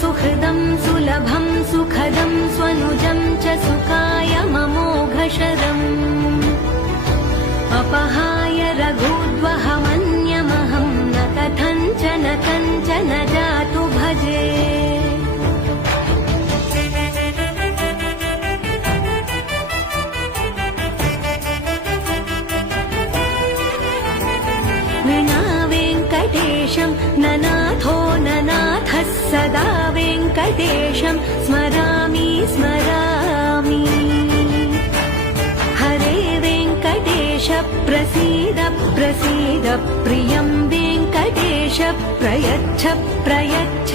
सुहृदं सुलभं सुखदं स्वनुजं च सुखाय ममोघशरम् अपहाय रघुद्वहमन्यमहं न कथञ्चन कञ्चन जातु भजे विना वेङ्कटेशं ननाथो ननाथः सदा वेङ्कटेशं स्मरामि स्मरामि हरे वेङ्कटेश प्रसीद प्रसीद प्रियं वेङ्कटेश प्रयच्छ प्रयच्छ